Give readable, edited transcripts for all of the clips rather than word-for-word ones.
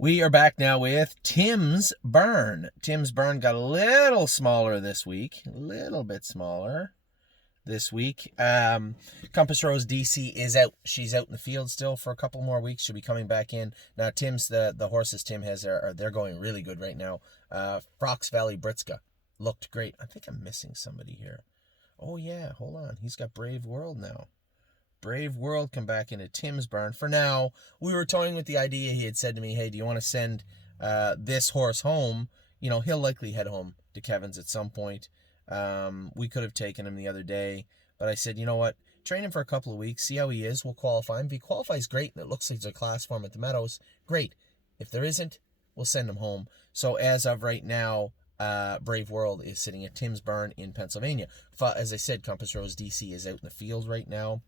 We are back now with Tim's Burn. Tim's Burn got a little smaller this week. A little bit smaller this week. Compass Rose DC is out. She's out in the field still for a couple more weeks. She'll be coming back in. Now, Tim's, the horses Tim has, they're going really good right now. Fox Valley Britska looked great. I think I'm missing somebody here. Oh, yeah, hold on. He's got Brave World now. Brave World come back into Tim's Barn. For now, we were toying with the idea. He had said to me, hey, do you want to send this horse home? You know, he'll likely head home to Kevin's at some point. We could have taken him the other day, but I said, you know what? Train him for a couple of weeks, see how he is. We'll qualify him. If he qualifies, great, and it looks like there's a class for him at the Meadows, great. If there isn't, we'll send him home. So as of right now, Brave World is sitting at Tim's Barn in Pennsylvania. As I said, Compass Rose DC is out in the field right now.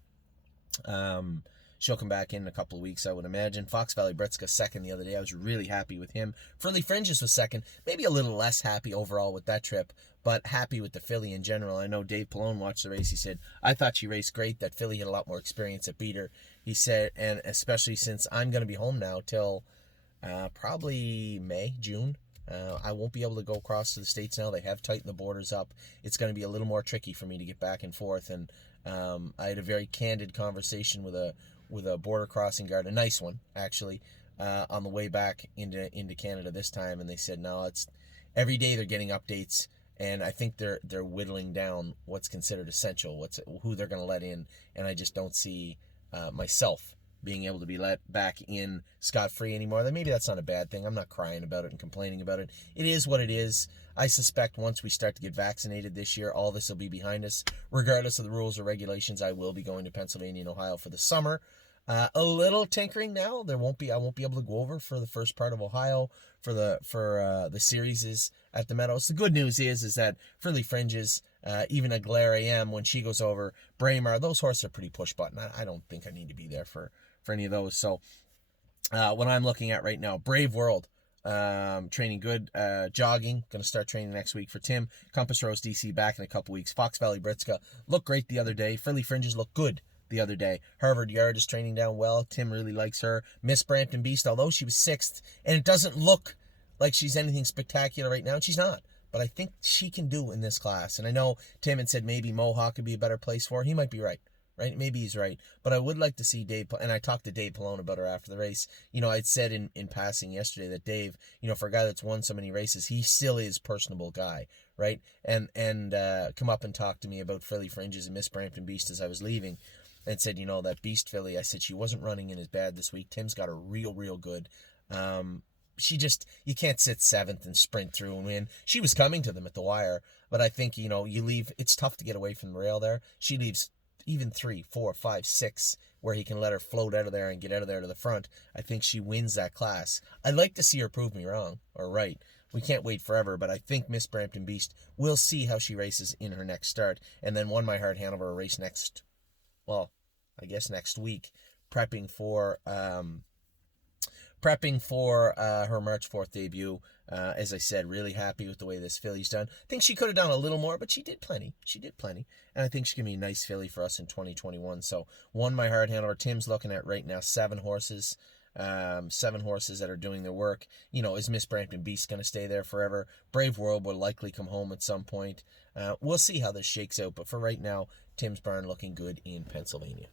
She'll come back in a couple of weeks, I would imagine. Fox Valley Britska second the other day. I was really happy with him. Frilly Fringes was second. Maybe a little less happy overall with that trip, but happy with the filly in general. I know Dave Pallone watched the race. He said, I thought she raced great. That filly had a lot more experience at beat her. He said, and especially since I'm going to be home now till probably May, June. I won't be able to go across to the States now. They have tightened the borders up. It's going to be a little more tricky for me to get back and forth. And I had a very candid conversation with a border crossing guard, a nice one actually, on the way back into Canada this time. And they said, no, it's every day they're getting updates, and I think they're whittling down what's considered essential, who they're going to let in, and I just don't see myself being able to be let back in scot-free anymore. Then maybe that's not a bad thing. I'm not crying about it and complaining about it. It is what it is. I suspect once we start to get vaccinated this year, all this will be behind us. Regardless of the rules or regulations, I will be going to Pennsylvania and Ohio for the summer. A little tinkering now. I won't be able to go over for the first part of Ohio for the series at the Meadows. The good news is that Frilly Fringes, even a Glare AM when she goes over, Braemar, those horses are pretty push button. I don't think I need to be there for any of those. So what I'm looking at right now, Brave World, training good, jogging, going to start training next week for Tim. Compass Rose DC back in a couple weeks. Fox Valley Britska looked great the other day. Frilly Fringes looked good the other day. Harvard Yard is training down well. Tim really likes her. Miss Brampton Beast, although she was sixth, and it doesn't look like she's anything spectacular right now, and she's not. But I think she can do in this class. And I know Tim had said maybe Mohawk could be a better place for her. He might be right. Right? Maybe he's right. But I would like to see Dave, and I talked to Dave Pallone about her after the race. You know, I'd said in passing yesterday that Dave, you know, for a guy that's won so many races, he still is a personable guy, right? And come up and talk to me about Frilly Fringes and Miss Brampton Beast as I was leaving, and said, you know, that Beast filly, I said she wasn't running in as bad this week. Tim's got her real good. She just, you can't sit seventh and sprint through and win. She was coming to them at the wire, but I think, you know, you leave, it's tough to get away from the rail there. She leaves even 3, 4, 5, 6, where he can let her float out of there and get out of there to the front. I think she wins that class. I'd like to see her prove me wrong or right. We can't wait forever, but I think Miss Brampton Beast, we'll see how she races in her next start. And then Won My Heart Hanover race next week, prepping for her March 4th debut. As I said, really happy with the way this filly's done. I think she could have done a little more, but she did plenty. And I think she can be a nice filly for us in 2021. So, Won My Heart Hanover. Tim's looking at right now 7 horses. 7 horses that are doing their work. You know, is Miss Brampton Beast going to stay there forever? Brave World will likely come home at some point. We'll see how this shakes out, but for right now, Tim's Barn looking good in Pennsylvania.